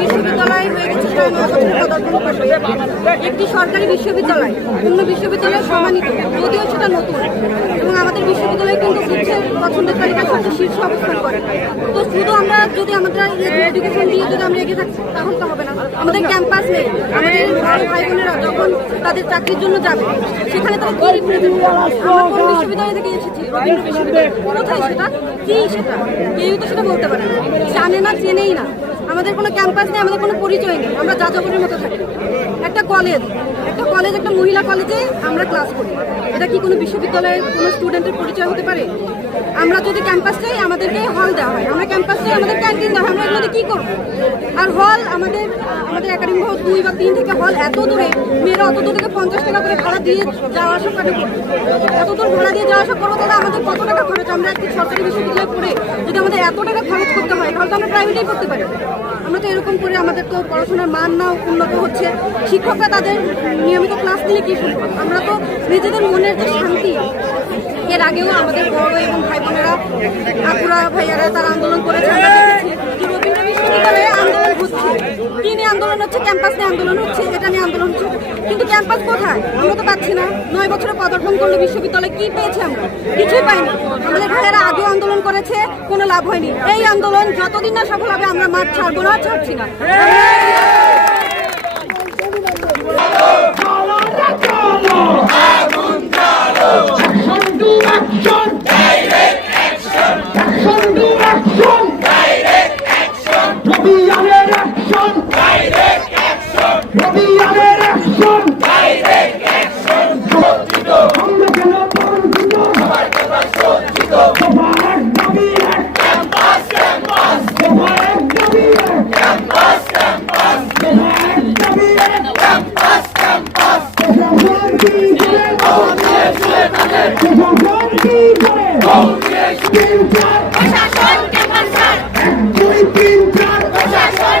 বিশ্ববিদ্যালয় হয়ে একটি সরকারি বিশ্ববিদ্যালয়, অন্য বিশ্ববিদ্যালয়ের সমানিত যদিও সেটা নতুন, এবং আমাদের বিশ্ববিদ্যালয় কিন্তু গুচ্ছের পছন্দের তালিকায় সবচেয়ে শীর্ষ অবস্থান করে। তো শুধু আমরা যদি আমরা এডুকেশন দিয়ে যদি আমরা এগিয়ে থাকি তাহলে তো হবে না। আমাদের ক্যাম্পাস নেই, আমাদের ভাই বোনেরা যখন তাদের চাকরির জন্য যাবে, সেখানে তারা কি দেবে আমরা কোন বিশ্ববিদ্যালয় থেকে এসেছি? রবীন্দ্র বিশ্ববিদ্যালয়। কোথায় সেটা? কি সেটা? কেউ তো সেটা বলতে পারে না। জানে না, চেনেই না। আমাদের কোনো ক্যাম্পাস নেই, আমাদের কোনো পরিচয় নেই। আমরা যাযাবরের মতো থাকি। একটা কলেজ একটা কলেজ একটা মহিলা কলেজে আমরা ক্লাস করি। এটা কি কোনো বিশ্ববিদ্যালয়ের কোনো স্টুডেন্টের পরিচয় হতে পারে? আমরা যদি ক্যাম্পাস চাই, আমাদেরকে হল দেওয়া হয়। আমরা ক্যাম্পাস চাই, আমাদের ক্যান্টিন দেওয়া হয়। আমরা কী করব? আর হল আমাদের আমাদের একাডেমি হল দুই বা তিন থেকে হল এত দূরে, মেয়েরা অত দূর থেকে পঞ্চাশ টাকা করে ভাড়া দিয়ে যাওয়া আসা করে এত দূর ভাড়া দিয়ে যাওয়া আসা করব, তাহলে আমাদের কত টাকা খরচ? আমরা একটি সরকারি বিশ্ববিদ্যালয়ে পড়ে এত টাকা খরচ করতে হয় তাহলে তো আমরা প্রাইভেটেই করতে পারি। আমরা তো এরকম করে আমাদের তো পড়াশোনার মান না উন্নত হচ্ছে। শিক্ষকরা তাদের নিয়মিত ক্লাস নিলে কি শুনব আমরা তো নিজেদের মনের যে শান্তি, এর আগেও আমাদের বড় এবং ভাই বোনেরা, আপুরা, ভাইয়ারা তারা আন্দোলন করেছে আমরা দেখেছি যে রবীন্দ্র বিশ্ববিদ্যালয়ে আন্দোলন হচ্ছে কি নিয়ে আন্দোলন হচ্ছে ক্যাম্পাস নিয়ে আন্দোলন হচ্ছে, এটা নিয়ে আন্দোলন হচ্ছে। কিন্তু ক্যাম্পাস কোথায়? আমরা তো পাচ্ছি না। নয় বছরে পদার্পণ করলে বিশ্ববিদ্যালয় কি পেয়েছে আমরা? কিছুই পাইনি। আমাদের ভাইয়েরা আগেও আন্দোলন করেছে, কোনো লাভ হয়নি। এই আন্দোলন যতদিন না সফল হবে, আমরা মাঠ ছাড়বো না ছাড়ছি না। তিন চার প্রশাসন। কেমন স্যার এক দুই তিন চার। প্রশাসন।